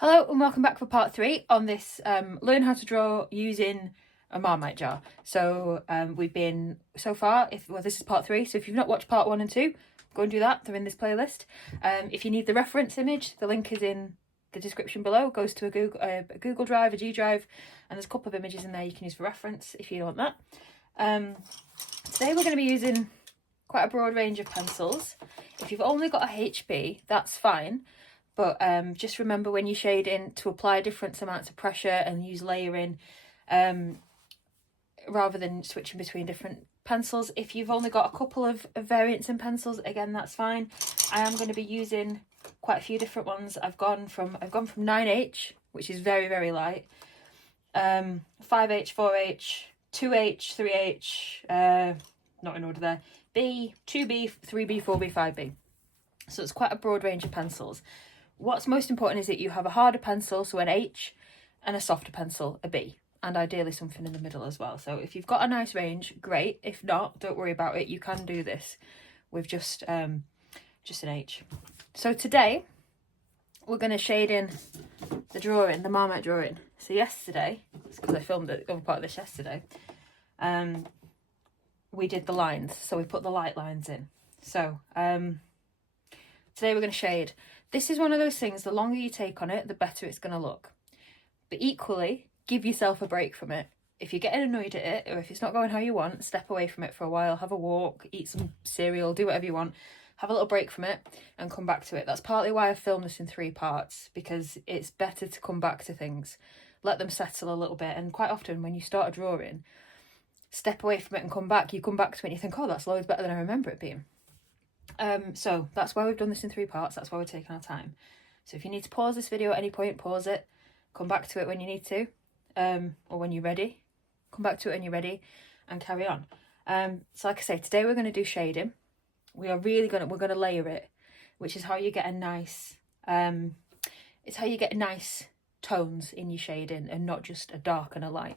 Hello and welcome back for part 3 on this learn how to draw using a Marmite jar. So we've been so far, this is part 3, so if you've not watched part 1 and 2, go and do that, they're in this playlist. If you need the reference image, the link is in the description below. It goes to a Google Drive, a G Drive, and there's a couple of images in there you can use for reference if you want that. Today we're going to be using quite a broad range of pencils. If you've only got a HB, that's fine. But just remember when you shade in to apply different amounts of pressure and use layering rather than switching between different pencils. If you've only got a couple of variants in pencils, again, that's fine. I am going to be using quite a few different ones. I've gone from 9H, which is very, very light, 5H, 4H, 2H, 3H, not in order there, B, 2B, 3B, 4B, 5B. So it's quite a broad range of pencils. What's most important is that you have a harder pencil, so an H, and a softer pencil, a B, and ideally something in the middle as well. So if you've got a nice range, great. If not, don't worry about it. You can do this with just an H. So today, we're going to shade in the drawing, the Marmite drawing. So yesterday, because I filmed the other part of this yesterday, we did the lines. So we put the light lines in. So today we're going to shade. This is one of those things, the longer you take on it, the better it's going to look. But equally, give yourself a break from it. If you're getting annoyed at it, or if it's not going how you want, step away from it for a while, have a walk, eat some cereal, do whatever you want. Have a little break from it and come back to it. That's partly why I filmed this in 3 parts, because it's better to come back to things. Let them settle a little bit. And quite often when you start a drawing, step away from it and come back. You come back to it and you think, oh, that's loads better than I remember it being. So that's why we've done this in 3 parts. That's why we're taking our time. So if you need to pause this video at any point, pause it, come back to it when you need to, or when you're ready. Come back to it when you're ready and carry on. So like I say, today we're going to do shading. We're going to layer it, which is how you get a nice, it's how you get nice tones in your shading and not just a dark and a light.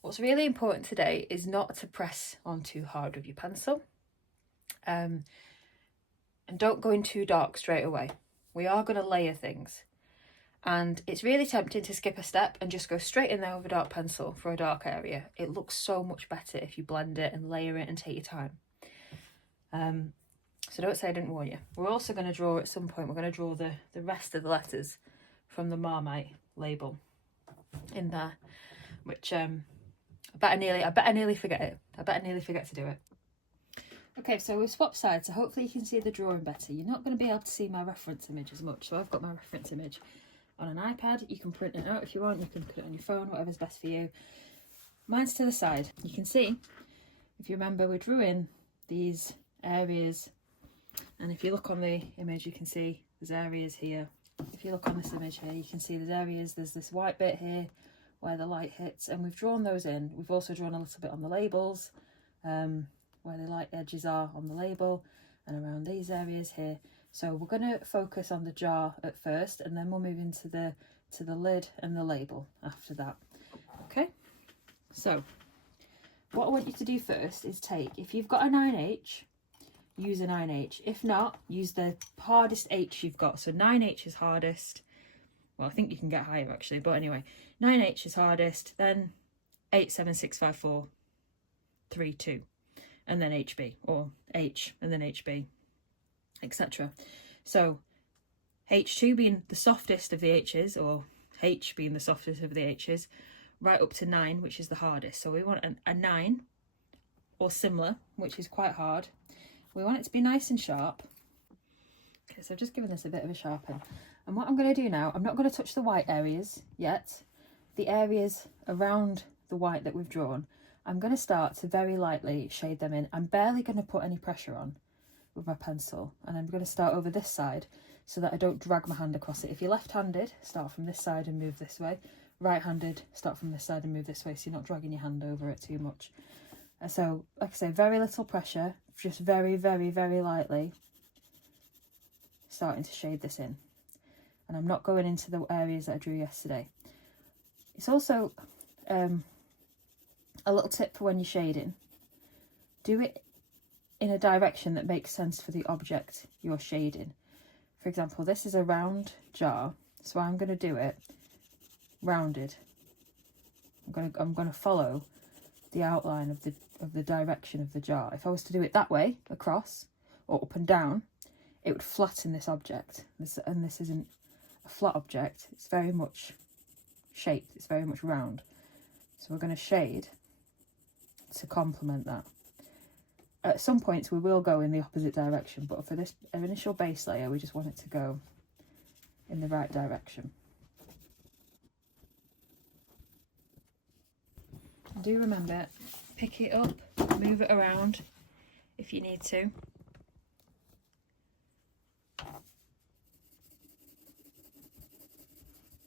What's really important today is not to press on too hard with your pencil. And don't go in too dark straight away. We are going to layer things. And it's really tempting to skip a step and just go straight in there with a dark pencil for a dark area. It looks so much better if you blend it and layer it and take your time. So don't say I didn't warn you. We're also going to draw at some point, we're going to draw the rest of the letters from the Marmite label in there, which I bet I nearly forget it. I bet I nearly forget to do it. Okay, so we've swapped sides, so hopefully you can see the drawing better. You're not going to be able to see my reference image as much, so I've got my reference image on an iPad. You can print it out if you want, you can put it on your phone, whatever's best for you. Mine's to the side. You can see, if you remember, we drew in these areas, and if you look on the image, you can see there's areas here. If you look on this image here, you can see there's areas, there's this white bit here where the light hits, and we've drawn those in. We've also drawn a little bit on the labels, where the light edges are on the label and around these areas here. So we're going to focus on the jar at first, and then we'll move into the lid and the label after that. Okay, so what I want you to do first is take, if you've got a 9H, use a 9H. If not, use the hardest H you've got. So 9H is hardest. Well, I think you can get higher actually, but anyway, 9H is hardest, then 8, 7, 6, 5, 4, 3, 2. And then HB, or H and then HB, etc. So H2 being the softest of the H's, or H being the softest of the H's, right up to 9, which is the hardest. So we want a 9 or similar, which is quite hard. We want it to be nice and sharp. Okay, so I've just given this a bit of a sharpen. And what I'm going to do now, I'm not going to touch the white areas yet. The areas around the white that we've drawn, I'm going to start to very lightly shade them in. I'm barely going to put any pressure on with my pencil, and I'm going to start over this side so that I don't drag my hand across it. If you're left-handed, start from this side and move this way. Right-handed, start from this side and move this way, so you're not dragging your hand over it too much. So, like I say, very little pressure, just very, very, very lightly starting to shade this in. And I'm not going into the areas that I drew yesterday. It's also a little tip for when you're shading. Do it in a direction that makes sense for the object you're shading. For example, this is a round jar, So I'm going to do it rounded. I'm going to follow the outline of the direction of the jar. If I was to do it that way across or up and down, it would flatten this object. And this isn't a flat object. It's very much shaped. It's very much round. So we're going to shade to complement that. At some points we will go in the opposite direction, but for this initial base layer we just want it to go in the right direction. Do remember, pick it up, move it around if you need to.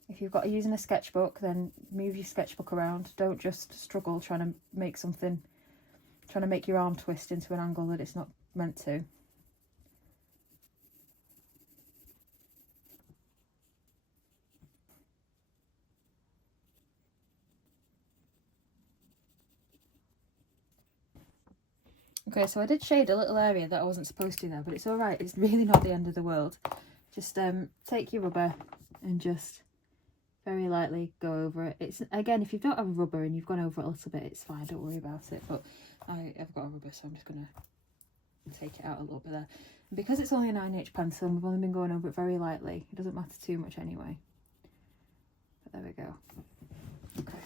If you've got using a sketchbook, then move your sketchbook around. Don't just struggle trying to make something, trying to make your arm twist into an angle that it's not meant to. Okay, so I did shade a little area that I wasn't supposed to there, but it's all right. It's really not the end of the world. Just take your rubber and just very lightly go over it. It's, again, if you've not have a rubber and you've gone over it a little bit, it's fine, don't worry about it. But I've got a rubber, so I'm just going to take it out a little bit there. And because it's only a 9H pencil and we've only been going over it very lightly, it doesn't matter too much anyway. But there we go. Okay.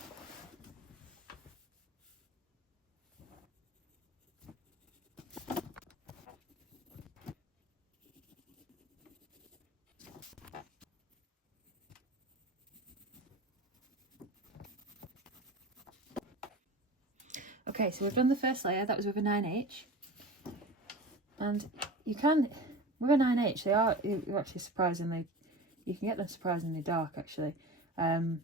Okay, so we've done the first layer. That was with a 9H. And you can, with a 9H, you're actually surprisingly, you can get them surprisingly dark actually. I'm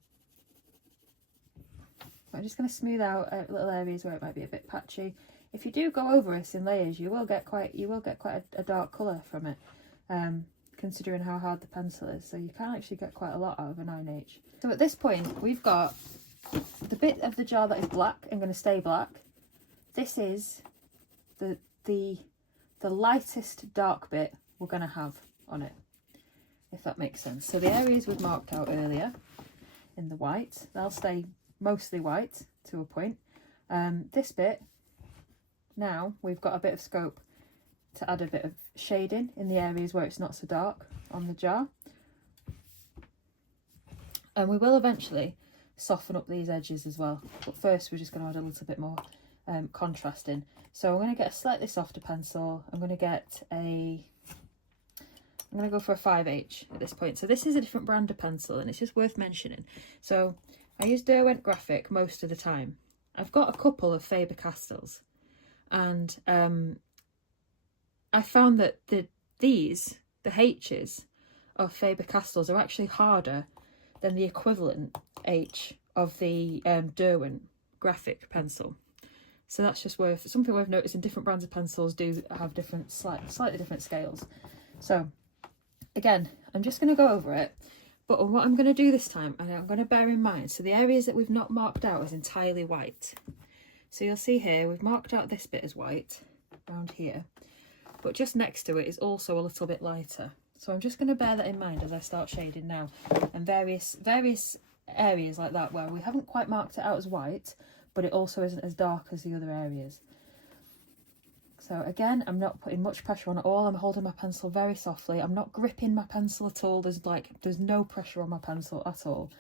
just going to smooth out little areas where it might be a bit patchy. If you do go over this in layers, you will get quite a dark colour from it, considering how hard the pencil is. So you can actually get quite a lot out of a 9H. So at this point, we've got the bit of the jar that is black and going to stay black. This is the lightest dark bit we're going to have on it, if that makes sense. So the areas we've marked out earlier in the white, they'll stay mostly white to a point. This bit, now we've got a bit of scope to add a bit of shading in the areas where it's not so dark on the jar. And we will eventually soften up these edges as well, but first we're just going to add a little bit more contrast in. So I'm going to get a slightly softer pencil. I'm going to go for a 5H at this point. So this is a different brand of pencil, and it's just worth mentioning. So I use Derwent Graphic most of the time. I've got a couple of Faber-Castells, and I found that the H's of Faber-Castells are actually harder than the equivalent H of the Derwent Graphic pencil. So that's just something worth noticing. Different brands of pencils do have different, slightly different scales. So again, I'm just going to go over it, but what I'm going to do this time, and I'm going to bear in mind, so the areas that we've not marked out is entirely white. So you'll see here, we've marked out this bit as white, around here, but just next to it is also a little bit lighter. So I'm just going to bear that in mind as I start shading now, and various areas like that where we haven't quite marked it out as white, but it also isn't as dark as the other areas. So again, I'm not putting much pressure on at all. I'm holding my pencil very softly. I'm not gripping my pencil at all. There's no pressure on my pencil at all.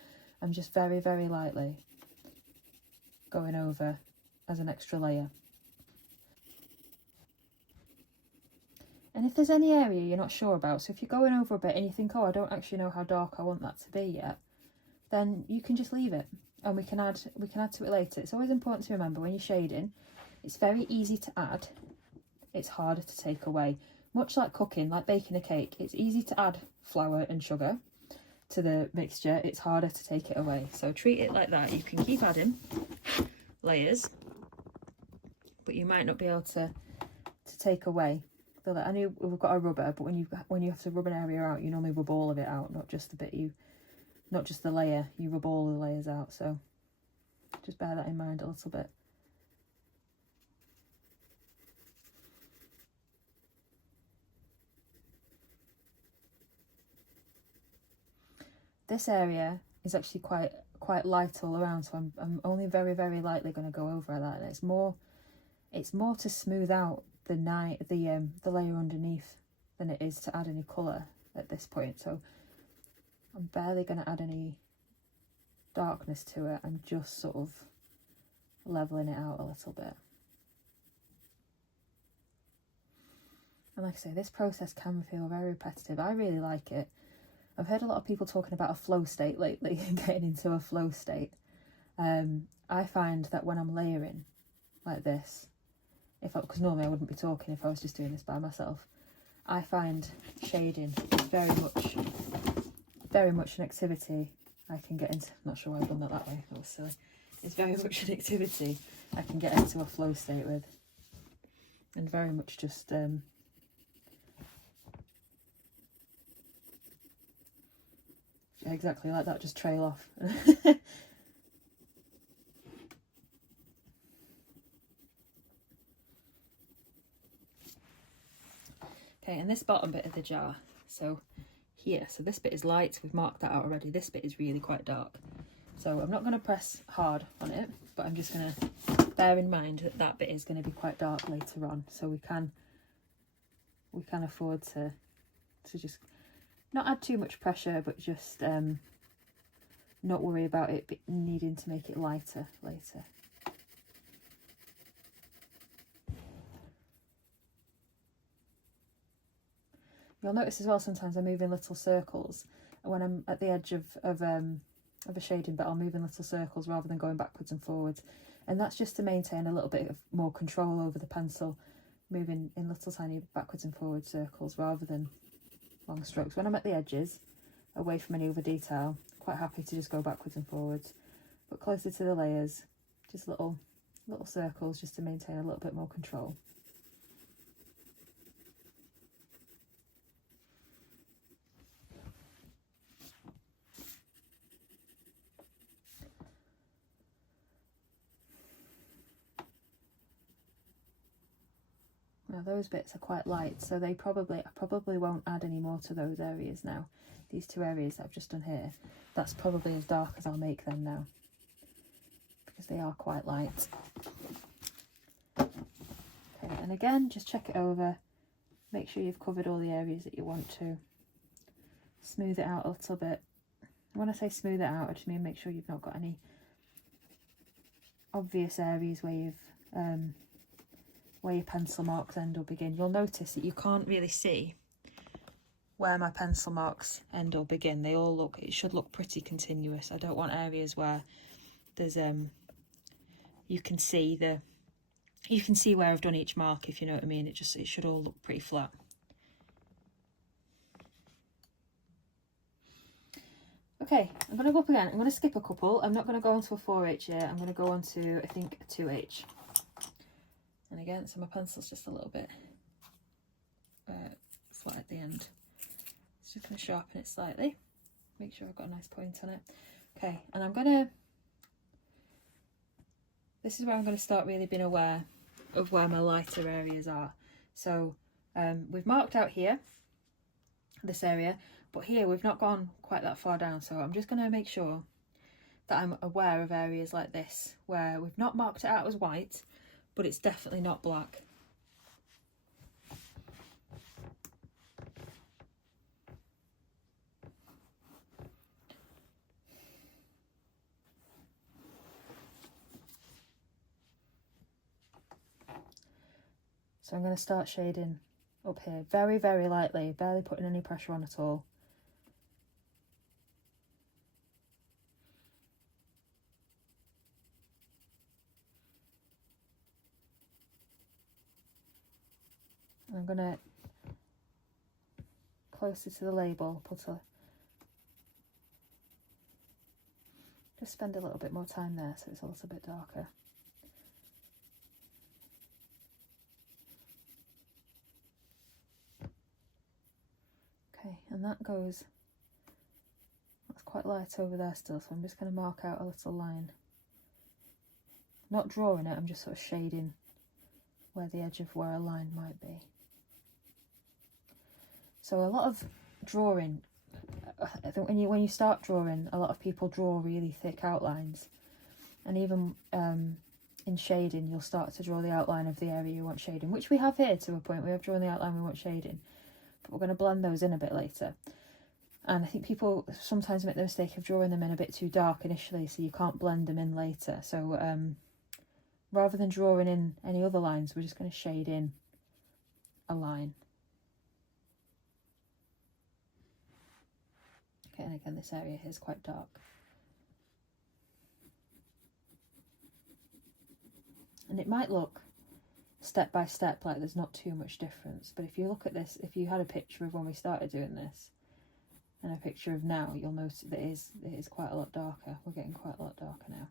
I'm just very, very lightly going over as an extra layer. And if there's any area you're not sure about, so if you're going over a bit and you think, oh, I don't actually know how dark I want that to be yet, then you can just leave it, and we can add to it later. It's always important to remember when you're shading, it's very easy to add, it's harder to take away. Much like cooking, like baking a cake, it's easy to add flour and sugar to the mixture, it's harder to take it away. So treat it like that. You can keep adding layers, but you might not be able to take away. So I know we've got a rubber, but when you have to rub an area out, you normally rub all of it out, not just the bit not just the layer, you rub all the layers out. So just bear that in mind a little bit. this area is actually quite light all around, so I'm only very, very lightly going to go over that, and it's more to smooth out the layer underneath than it is to add any colour at this point. So I'm barely going to add any darkness to it. I'm just sort of leveling it out a little bit. And like I say, this process can feel very repetitive. I really like it. I've heard a lot of people talking about a flow state lately, getting into a flow state. I find that when I'm layering like this, because normally I wouldn't be talking if I was just doing this by myself, I find shading is very much an activity I can get into. I'm not sure why I've done that way, that was silly. It's very much an activity I can get into a flow state with, and very much just exactly like that, just trail off. Okay, and this bottom bit of the jar, so here, so this bit is light, we've marked that out already. This bit is really quite dark, so I'm not going to press hard on it, but I'm just going to bear in mind that that bit is going to be quite dark later on, so we can afford to just not add too much pressure, but just not worry about it needing to make it lighter later. You'll notice as well sometimes I move in little circles, and when I'm at the edge of a shading bit, I'll move in little circles rather than going backwards and forwards, and that's just to maintain a little bit of more control over the pencil, moving in little tiny backwards and forward circles rather than long strokes. When I'm at the edges, away from any other detail, quite happy to just go backwards and forwards, but closer to the layers, just little circles just to maintain a little bit more control. Now those bits are quite light, so I probably won't add any more to those areas now. These two areas that I've just done here, that's probably as dark as I'll make them now, because they are quite light. Okay, and again, just check it over, make sure you've covered all the areas that you want to. Smooth it out a little bit. When I say smooth it out, I just mean make sure you've not got any obvious areas where you've where your pencil marks end or begin. You'll notice that you can't really see where my pencil marks end or begin. They all it should look pretty continuous. I don't want areas where there's you can see where I've done each mark, if you know what I mean. It should all look pretty flat. Okay, I'm going to go up again. I'm going to skip a couple. I'm not going to go on to a 4H yet. I'm going to go on to, I think, a 2H. And again, so my pencil's just a little bit flat at the end. So just going to sharpen it slightly. Make sure I've got a nice point on it. Okay, and I'm going to... This is where I'm going to start really being aware of where my lighter areas are. So we've marked out here, this area, but here we've not gone quite that far down. So I'm just going to make sure that I'm aware of areas like this, where we've not marked it out as white, but it's definitely not black. So I'm going to start shading up here very, very lightly, barely putting any pressure on at all. I'm going to, closer to the label, just spend a little bit more time there so it's a little bit darker. Okay, and that's quite light over there still, so I'm just going to mark out a little line. Not drawing it, I'm just sort of shading where the edge of where a line might be. So a lot of drawing, I think when you start drawing, a lot of people draw really thick outlines, and even in shading, you'll start to draw the outline of the area you want shading, which we have here to a point. We have drawn the outline we want shading, but we're going to blend those in a bit later. And I think people sometimes make the mistake of drawing them in a bit too dark initially, so you can't blend them in later. So rather than drawing in any other lines, we're just going to shade in a line. Okay, and again, this area here is quite dark. And it might look step by step like there's not too much difference, but if you look at this, if you had a picture of when we started doing this and a picture of now, you'll notice that it is quite a lot darker. We're getting quite a lot darker now.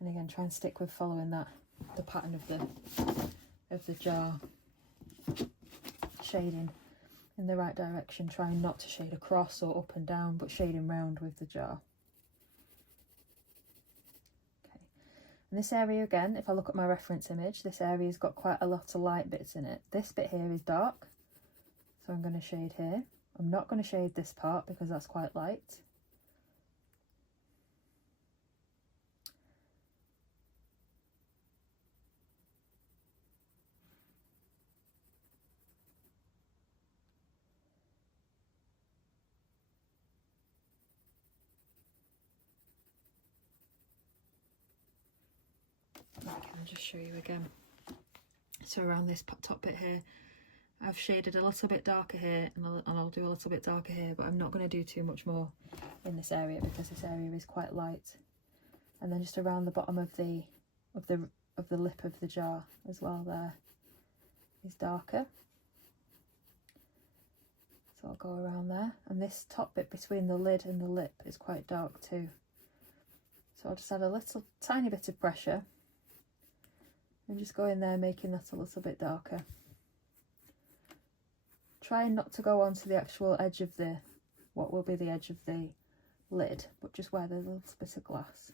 And again, try and stick with following the pattern of the jar, shading in the right direction, trying not to shade across or up and down, but shading round with the jar. Okay, and this area again, if I look at my reference image, this area's got quite a lot of light bits in it. This bit here is dark, so I'm going to shade here. I'm not going to shade this part because that's quite light. I'll just show you again. So around this top bit here, I've shaded a little bit darker here, and I'll do a little bit darker here, but I'm not going to do too much more in this area because this area is quite light. And then just around the bottom of the lip of the jar as well, there is darker. So I'll go around there, and this top bit between the lid and the lip is quite dark too. So I'll just add a little tiny bit of pressure and just go in there, making that a little bit darker. Trying not to go onto the actual edge of what will be the edge of the lid, but just where there's a little bit of glass.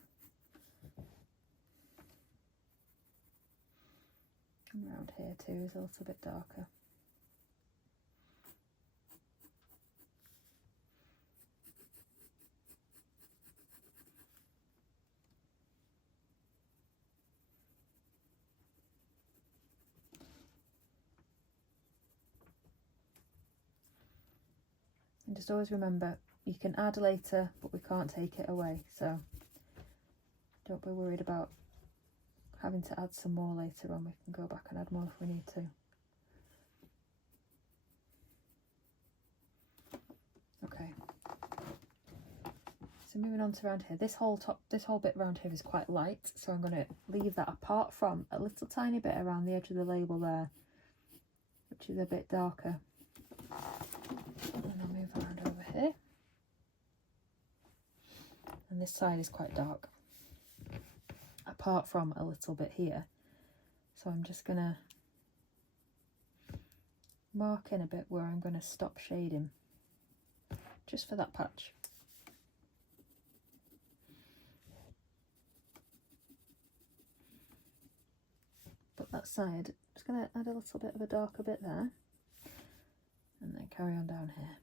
And around here too is a little bit darker. And just always remember, you can add later, but we can't take it away. So don't be worried about having to add some more later on. We can go back and add more if we need to. Okay. So moving on to around here, this whole bit around here is quite light, so I'm going to leave that apart from a little tiny bit around the edge of the label there, which is a bit darker. And I'll move around over here. And this side is quite dark, apart from a little bit here. So I'm just going to mark in a bit where I'm going to stop shading, just for that patch. But that side, I'm just going to add a little bit of a darker bit there, and then carry on down here.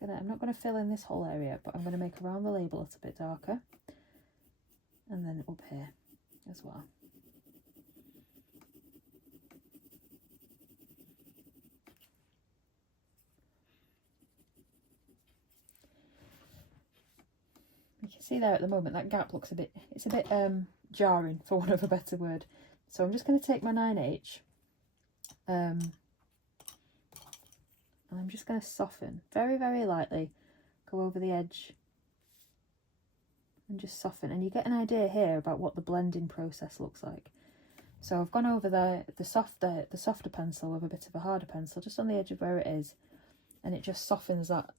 I'm not going to fill in this whole area, but I'm going to make around the label a little bit darker, and then up here as well. You can see there at the moment that gap looks a bit jarring, for want of a better word. So I'm just going to take my 9H and I'm just going to soften very, very lightly, go over the edge and just soften, and you get an idea here about what the blending process looks like. So I've gone over the softer pencil with a bit of a harder pencil just on the edge of where it is, and it just softens that.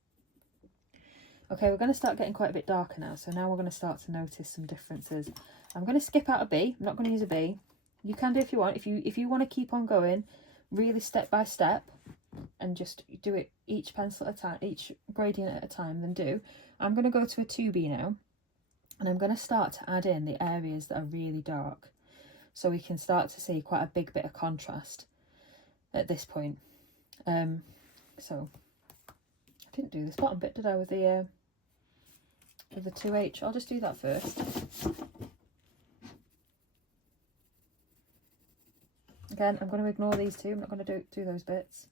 Okay, we're going to start getting quite a bit darker now, so now we're going to start to notice some differences. I'm going to skip out a B. I'm not going to use a B. You can do if you want. If you want to keep on going really step by step and just do it each pencil at a time, each gradient at a time, then I'm going to go to a 2B now, and I'm going to start to add in the areas that are really dark, so we can start to see quite a big bit of contrast at this point. So I didn't do this bottom bit, did I, with the 2H? I'll just do that first. Again, I'm going to ignore these two. I'm not going to do those bits.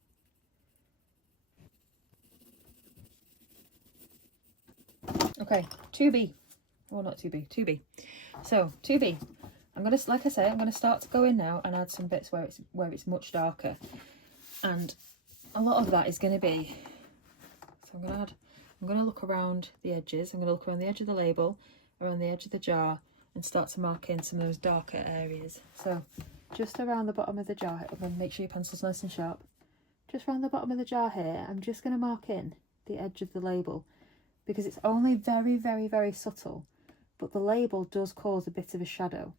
Okay, 2B. Well, not 2B, 2B. So 2B. I'm going to, like I say, I'm going to start to go in now and add some bits where it's much darker. And a lot of that is going to be, so I'm going to look around the edges. I'm going to look around the edge of the label, around the edge of the jar, and start to mark in some of those darker areas. So just around the bottom of the jar, make sure your pencil's nice and sharp. Just around the bottom of the jar here, I'm just going to mark in the edge of the label, because it's only very, very, very subtle, but the label does cause a bit of a shadow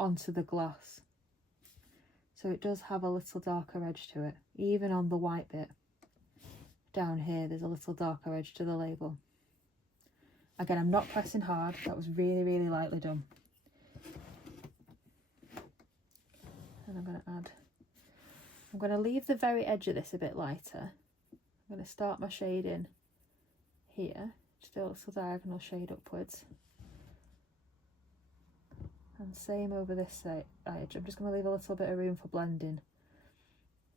onto the glass. So it does have a little darker edge to it, even on the white bit. Down here, there's a little darker edge to the label. Again, I'm not pressing hard. That was really, really lightly done. And I'm going to leave the very edge of this a bit lighter. I'm going to start my shading here, just do a little diagonal shade upwards. And same over this side edge. I'm just going to leave a little bit of room for blending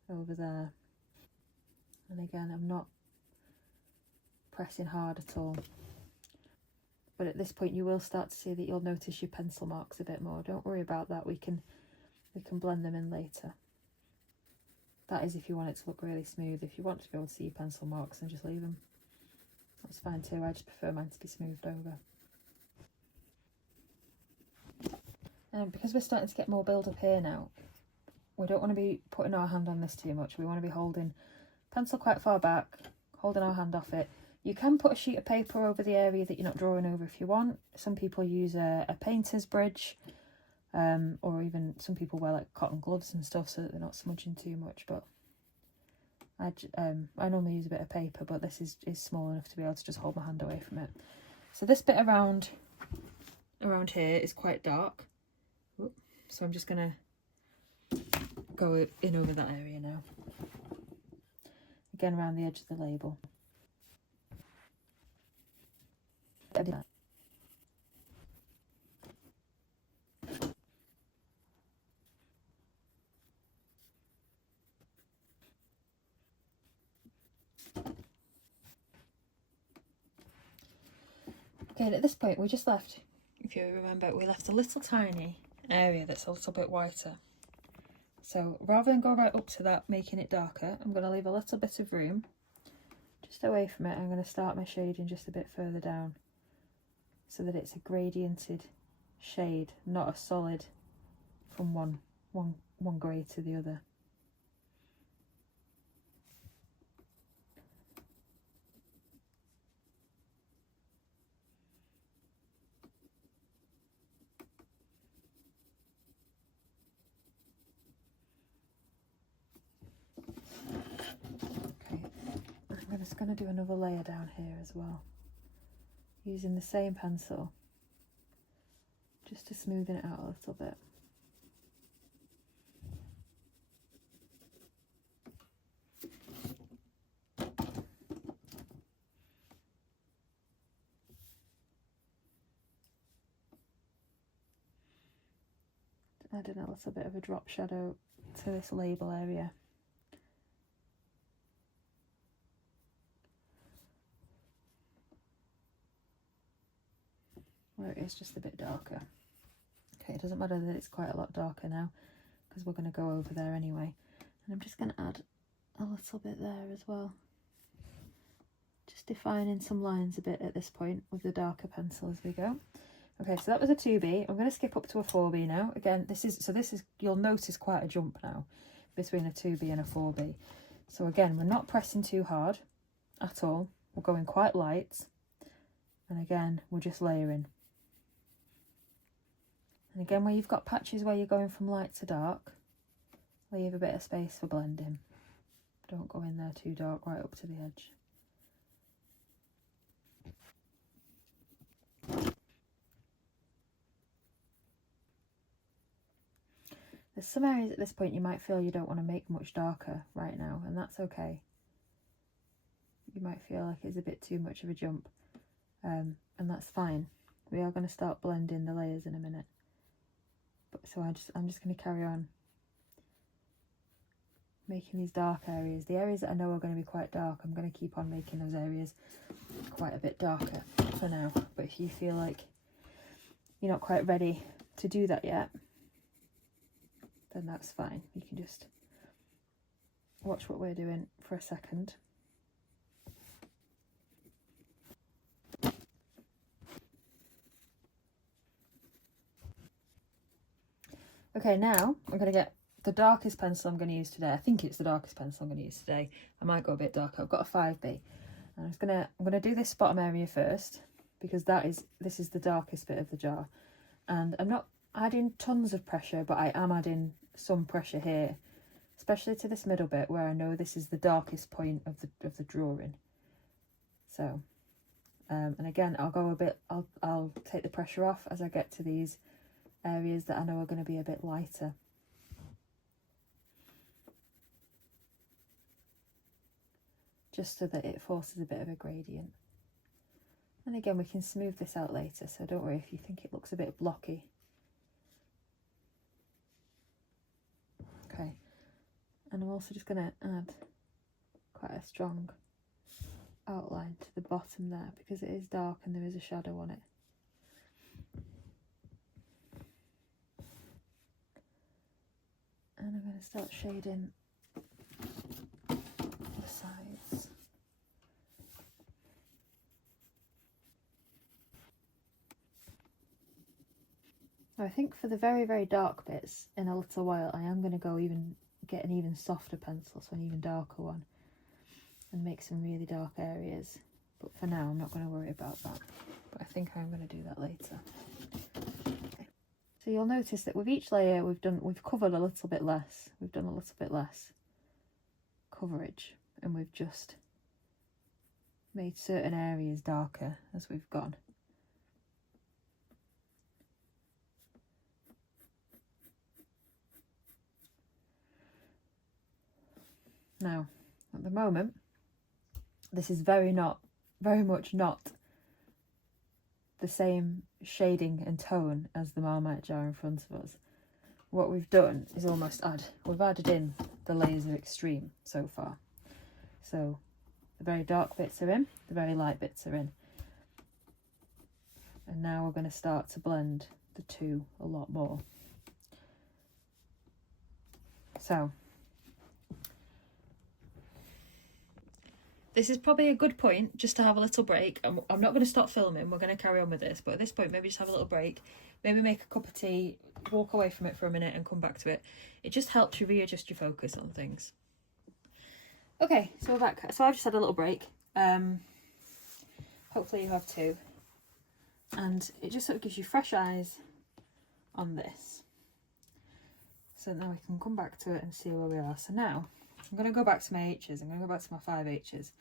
over there. And again, I'm not pressing hard at all. But at this point you will start to see that you'll notice your pencil marks a bit more. Don't worry about that, we can blend them in later. That is if you want it to look really smooth. If you want to be able to see your pencil marks, then just leave them. That's fine too, I just prefer mine to be smoothed over. And because we're starting to get more build up here now, we don't want to be putting our hand on this too much. We want to be holding pencil quite far back, holding our hand off it. You can put a sheet of paper over the area that you're not drawing over if you want. Some people use a painter's bridge, or even some people wear like cotton gloves and stuff so that they're not smudging too much. But I normally use a bit of paper, but this is small enough to be able to just hold my hand away from it. So this bit around here is quite dark. So I'm just going to go in over that area now. Again, around the edge of the label. Okay, and at this point we just left, if you remember, we left a little tiny area that's a little bit whiter. So rather than go right up to that, making it darker, I'm going to leave a little bit of room just away from it. I'm going to start my shading just a bit further down so that it's a gradiented shade, not a solid from one grade to the other. I'm just going to do another layer down here as well, using the same pencil, just to smoothen it out a little bit. Adding a little bit of a drop shadow to this label area. Where it is just a bit darker. Okay, it doesn't matter that it's quite a lot darker now, because we're going to go over there anyway. And I'm just going to add a little bit there as well. Just defining some lines a bit at this point with the darker pencil as we go. Okay, so that was a 2B. I'm going to skip up to a 4B now. Again, this is, you'll notice quite a jump now between a 2B and a 4B. So again, we're not pressing too hard at all. We're going quite light. And again, we're just layering. And again, where you've got patches where you're going from light to dark, Leave a bit of space for blending. Don't go in there too dark right up to the edge. There's some areas at this point you might feel you don't want to make much darker right now, and that's okay. You might feel like it's a bit too much of a jump, and that's fine. We are going to start blending the layers in a minute. So I'm just going to carry on making these dark areas. The areas that I know are going to be quite dark, I'm going to keep on making those areas quite a bit darker for now. But if you feel like you're not quite ready to do that yet, then that's fine. You can just watch what we're doing for a second. Okay, now I'm going to get the darkest pencil I'm going to use today. I think it's the darkest pencil I'm going to use today. I might go a bit darker. I've got a 5B. And I'm going to do this bottom area first, because this is the darkest bit of the jar. And I'm not adding tons of pressure, but I am adding some pressure here, especially to this middle bit where I know this is the darkest point of the drawing. So, and again, I'll take the pressure off as I get to these areas that I know are going to be a bit lighter. Just so that it forces a bit of a gradient. And again, we can smooth this out later, so don't worry if you think it looks a bit blocky. Okay, and I'm also just going to add quite a strong outline to the bottom there, because it is dark and there is a shadow on it. And I'm going to start shading the sides. Now I think for the very, very dark bits, in a little while, I am going to get an even softer pencil, so an even darker one, and make some really dark areas. But for now, I'm not going to worry about that. But I think I'm going to do that later. Okay. So you'll notice that with each layer we've covered a little bit less. We've done a little bit less coverage, and we've just made certain areas darker as we've gone. Now, at the moment, this is very much not the same shading and tone as the Marmite jar in front of us. What we've done is we've added in the layers of extreme so far. So the very dark bits are in, the very light bits are in. And now we're going to start to blend the two a lot more. So this is probably a good point just to have a little break. I'm not going to stop filming, we're going to carry on with this, but at this point maybe just have a little break, maybe make a cup of tea, walk away from it for a minute and come back to it. It just helps you readjust your focus on things. Okay, so we're back. So I've just had a little break. Hopefully you have too. And it just sort of gives you fresh eyes on this. So now we can come back to it and see where we are. So now I'm going to go back to my H's. I'm going to go back to my 5H's.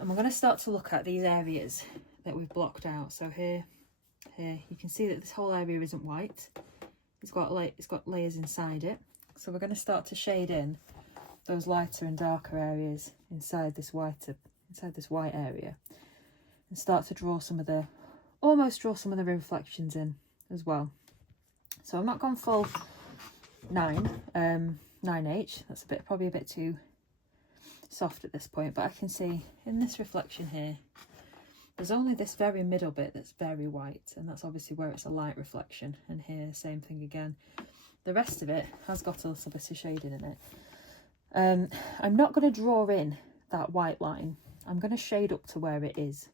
And we're going to start to look at these areas that we've blocked out. So here, you can see that this whole area isn't white. It's got layers inside it. So we're going to start to shade in those lighter and darker areas inside this white area, and start to draw almost draw some of the reflections in as well. So I'm not gone full 9H. That's probably a bit too soft at this point, but I can see in this reflection here, there's only this very middle bit that's very white, and that's obviously where it's a light reflection. And here, same thing again. The rest of it has got a little bit of shading in it. I'm not going to draw in that white line. I'm going to shade up to where it is.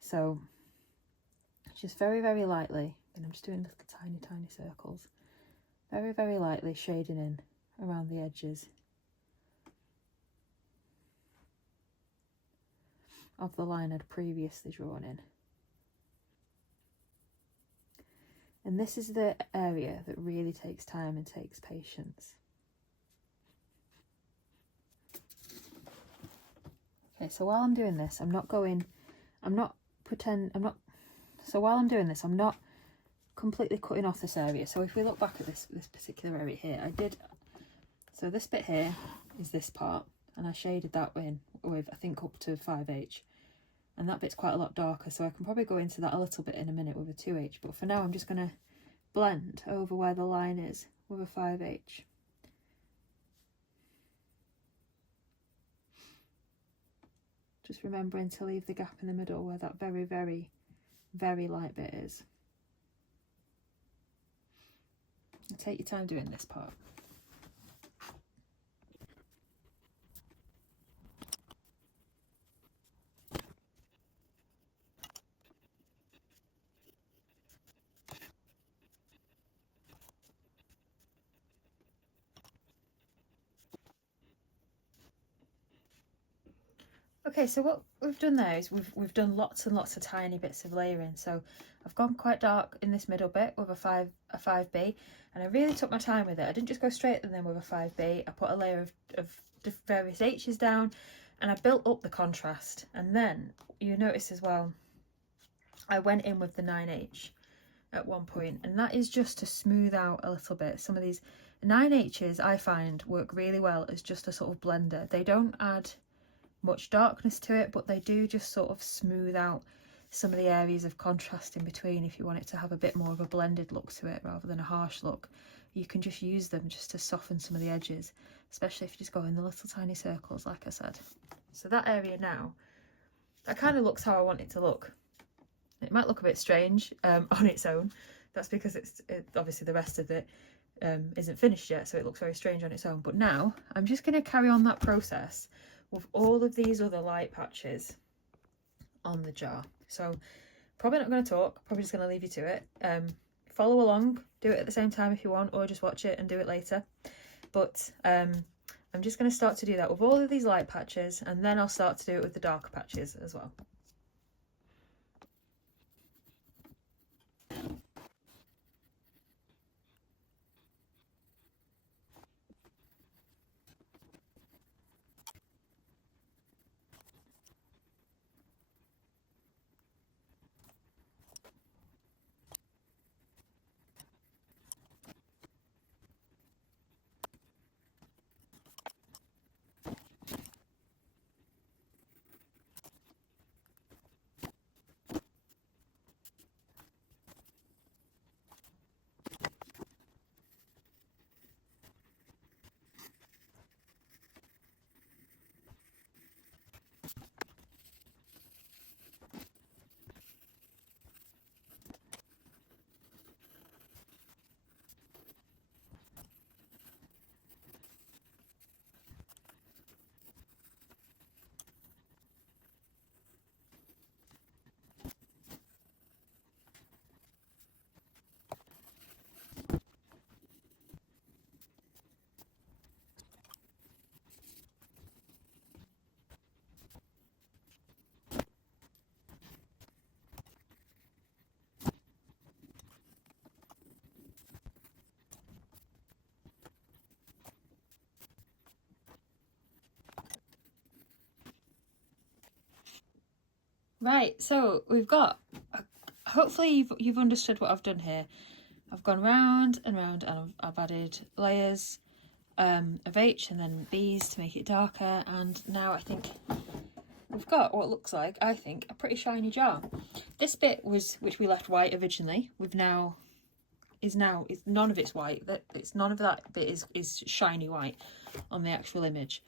So just very, very lightly, and I'm just doing little tiny circles. Very, very lightly shading in around the edges of the line I'd previously drawn in. And this is the area that really takes time and takes patience. so while I'm doing this, so while I'm doing this, I'm not completely cutting off this area. So if we look back at this particular area here, so this bit here is this part, and I shaded that in with, I think, up to 5H, and that bit's quite a lot darker, so I can probably go into that a little bit in a minute with a 2H, but for now I'm just going to blend over where the line is with a 5H. Just remembering to leave the gap in the middle where that very, very, very light bit is. Take your time doing this part. Okay, so what we've done there is we've done lots and lots of tiny bits of layering. So I've gone quite dark in this middle bit with a 5B, and I really took my time with it. I didn't just go straight and then with a 5B. I put a layer of various H's down, and I built up the contrast. And then you notice as well, I went in with the 9H at one point, and that is just to smooth out a little bit. Some of these 9Hs I find work really well as just a sort of blender. They don't add much darkness to it, but they do just sort of smooth out some of the areas of contrast in between. If you want it to have a bit more of a blended look to it rather than a harsh look, you can just use them just to soften some of the edges, especially if you just go in the little tiny circles like I said. So that area now, that kind of looks how I want it to look. It might look a bit strange on its own. That's because it's obviously the rest of it isn't finished yet, so it looks very strange on its own. But now I'm just going to carry on that process with all of these other light patches on the jar. So probably not going to talk, probably just going to leave you to it. Follow along, do it at the same time if you want, or just watch it and do it later. But I'm just going to start to do that with all of these light patches, and then I'll start to do it with the darker patches as well. Right, so we've got, hopefully you've understood what I've done here. I've gone round and round, and I've added layers of H and then B's to make it darker, and now I think we've got what looks like, I think, a pretty shiny jar. This bit which we left white originally, is none of it's white. None of that bit is shiny white on the actual image.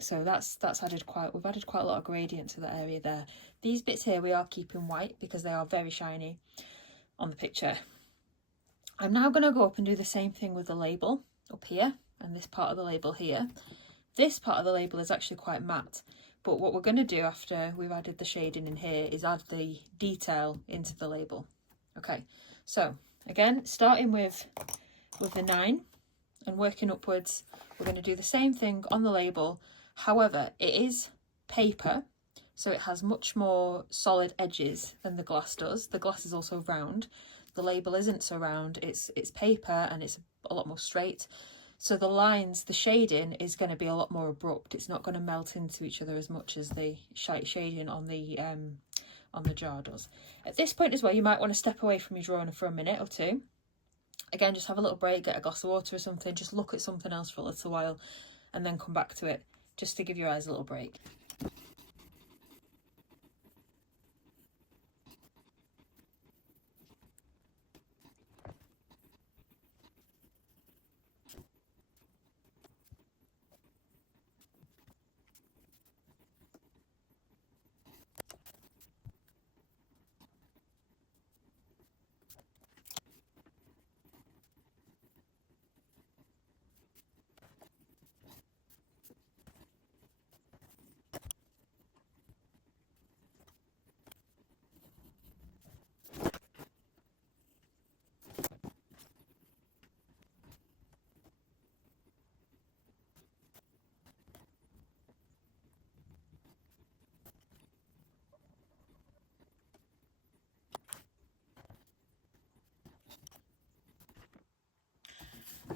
So we've added quite a lot of gradient to that area there. These bits here we are keeping white because they are very shiny on the picture. I'm now going to go up and do the same thing with the label up here and this part of the label here. This part of the label is actually quite matte, but what we're going to do after we've added the shading in here is add the detail into the label. Okay, so again, starting with the 9 and working upwards, we're going to do the same thing on the label. However, it is paper, so it has much more solid edges than the glass does. The glass is also round. The label isn't so round, it's paper and it's a lot more straight. So the lines, the shading is going to be a lot more abrupt. It's not going to melt into each other as much as the shading on the jar does. At this point as well, you might want to step away from your drawing for a minute or two. Again, just have a little break, get a glass of water or something, just look at something else for a little while and then come back to it, just to give your eyes a little break.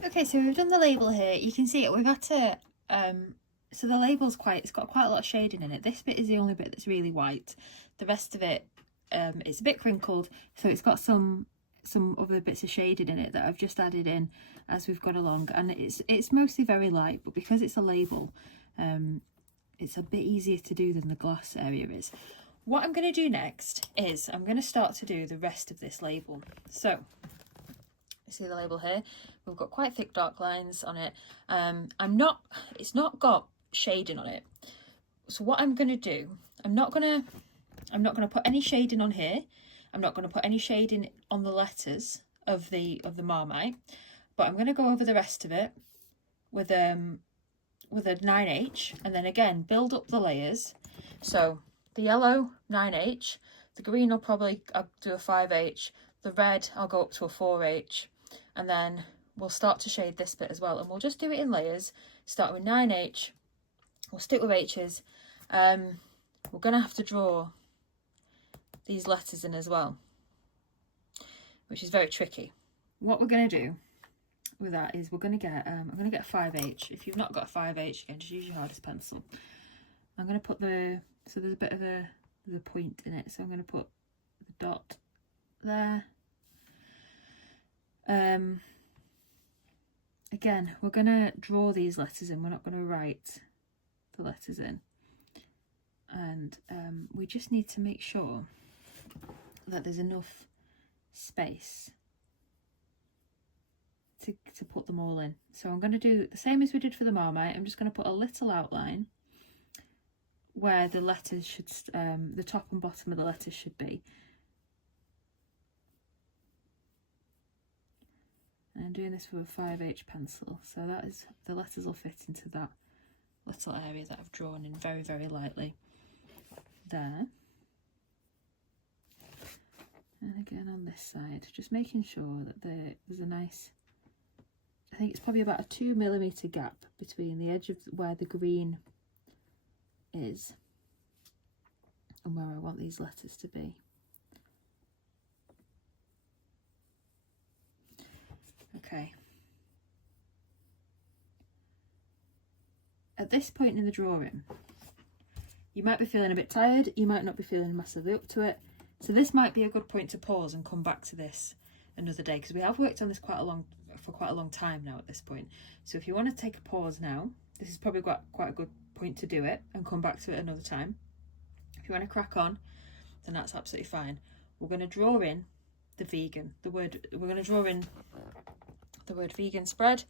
Okay, so we've done the label here. You can see it. We've got to so the label's it's got quite a lot of shading in it. This bit is the only bit that's really white. The rest of it it's a bit crinkled, so it's got some other bits of shading in it that I've just added in as we've gone along, and it's mostly very light, but because it's a label, it's a bit easier to do than the glass area is. What I'm going to do next is I'm going to start to do the rest of this label. So see the label here, we've got quite thick dark lines on it. It's not got shading on it, so what I'm going to do, I'm not going to put any shading on here. I'm not going to put any shading on the letters of the Marmite, but I'm going to go over the rest of it with a 9H, and then again build up the layers. So the yellow 9H, the green I'll do a 5H, the red I'll go up to a 4H, and then we'll start to shade this bit as well, and we'll just do it in layers. Start with 9H, we'll stick with H's. We're going to have to draw these letters in as well, which is very tricky. What we're going to do with that is we're going to get I'm going to get a 5H. If you've not got a 5H, again, just use your hardest pencil. I'm going to put so there's a bit of there's a point in it, so I'm going to put the dot there. Again, we're going to draw these letters in, we're not going to write the letters in, and we just need to make sure that there's enough space to put them all in. So I'm going to do the same as we did for the Marmite. I'm just going to put a little outline where the letters should, the top and bottom of the letters should be. And I'm doing this with a 5H pencil, so that is, the letters will fit into that little area that I've drawn in very, very lightly there. And again on this side, just making sure that there's a nice, I think it's probably about a 2mm gap between the edge of where the green is and where I want these letters to be. Okay. At this point in the drawing, you might be feeling a bit tired, you might not be feeling massively up to it, so this might be a good point to pause and come back to this another day, because we have worked on this for quite a long time now at this point. So if you want to take a pause now, this is probably quite a good point to do it and come back to it another time. If you want to crack on, then that's absolutely fine. We're going to draw in the vegan, we're going to draw in the word vegan spread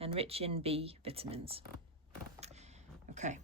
and rich in B vitamins. Okay.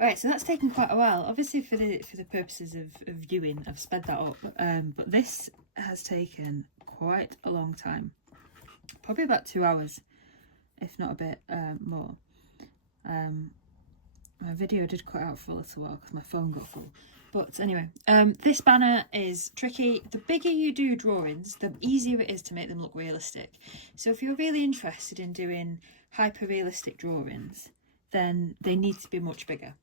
Alright, so that's taken quite a while. Obviously for the purposes of viewing, I've sped that up. But this has taken quite a long time. Probably about 2 hours, if not a bit more. My video did cut out for a little while because my phone got full. But anyway, this banner is tricky. The bigger you do drawings, the easier it is to make them look realistic. So if you're really interested in doing hyper-realistic drawings, then they need to be much bigger.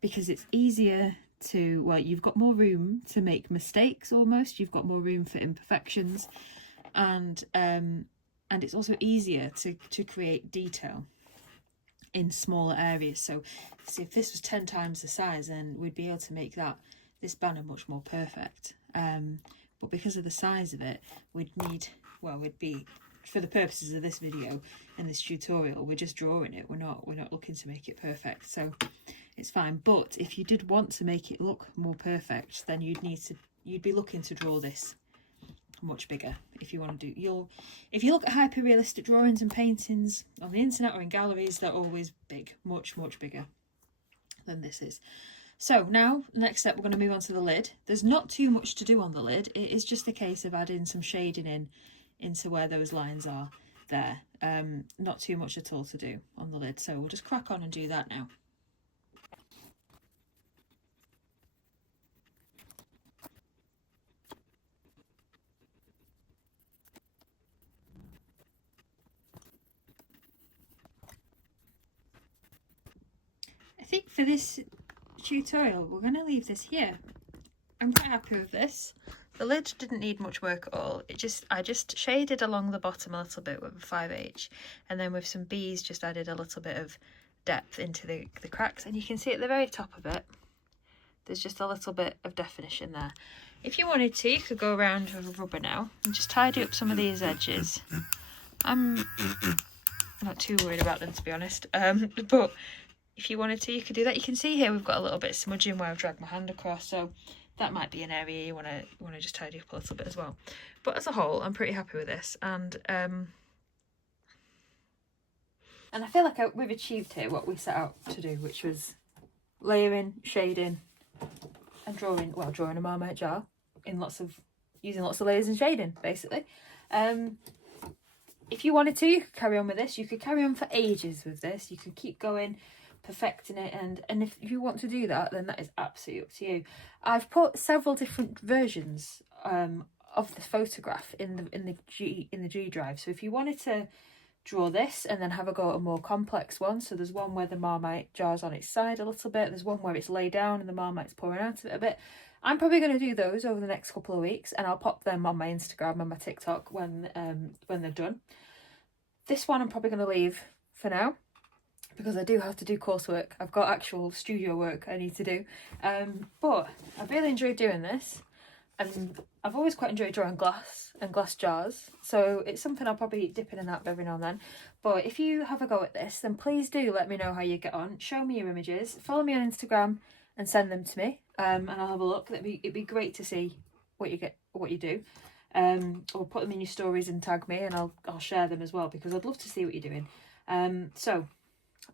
Because it's easier to, well, you've got more room to make mistakes almost. You've got more room for imperfections. And it's also easier to create detail in smaller areas. So if this was 10 times the size, then we'd be able to make this banner much more perfect. But because of the size of it, we'd be, for the purposes of this video and this tutorial, we're just drawing it. We're not looking to make it perfect, so it's fine. But if you did want to make it look more perfect, then you'd be looking to draw this much bigger. If you want to do, if you look at hyper realistic drawings and paintings on the internet or in galleries, they're always big, much bigger than this is. So now, next step, we're going to move on to the lid. There's not too much to do on the lid. It is just a case of adding some shading into where those lines are there. Not too much at all to do on the lid, so we'll just crack on and do that now. I think for this tutorial we're going to leave this here. I'm quite happy with this. The lid didn't need much work at all. I just shaded along the bottom a little bit with a 5H, and then with some B's just added a little bit of depth into the cracks, and you can see at the very top of it there's just a little bit of definition there. If you wanted to, you could go around with rubber now and just tidy up some of these edges. I'm not too worried about them, to be honest, but if you wanted to, you could do that. You can see here we've got a little bit of smudging where I've dragged my hand across, so that might be an area you want to just tidy up a little bit as well. But as a whole, I'm pretty happy with this, and I feel like we've achieved here what we set out to do, which was layering, shading, and drawing a Marmite jar using lots of layers and shading, basically. If you wanted to, you could carry on with this. You could carry on for ages with this. You could keep going, perfecting it, and if you want to do that, then that is absolutely up to you. I've put several different versions of the photograph in the G drive. So if you wanted to draw this and then have a go at a more complex one, so there's one where the Marmite jar's on its side a little bit, there's one where it's laid down and the Marmite's pouring out of it a bit. I'm probably going to do those over the next couple of weeks, and I'll pop them on my Instagram and my TikTok when they're done. This one I'm probably going to leave for now, because I do have to do coursework. I've got actual studio work I need to do. But I've really enjoyed doing this, and I've always quite enjoyed drawing glass and glass jars, so it's something I'll probably dip in and out of every now and then. But if you have a go at this, then please do let me know how you get on. Show me your images, follow me on Instagram and send them to me, and I'll have a look. It'd be great to see what you do. Or put them in your stories and tag me, and I'll share them as well, because I'd love to see what you're doing. So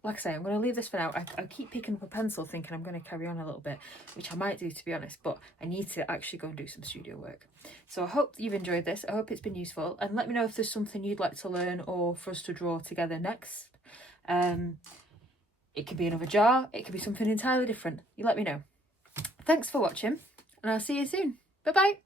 like I say, I'm going to leave this for now. I keep picking up a pencil thinking I'm going to carry on a little bit, which I might do, to be honest, but I need to actually go and do some studio work. So I hope you've enjoyed this. I hope it's been useful, and let me know if there's something you'd like to learn or for us to draw together next. It could be another jar, it could be something entirely different. You let me know. Thanks for watching, and I'll see you soon. Bye bye.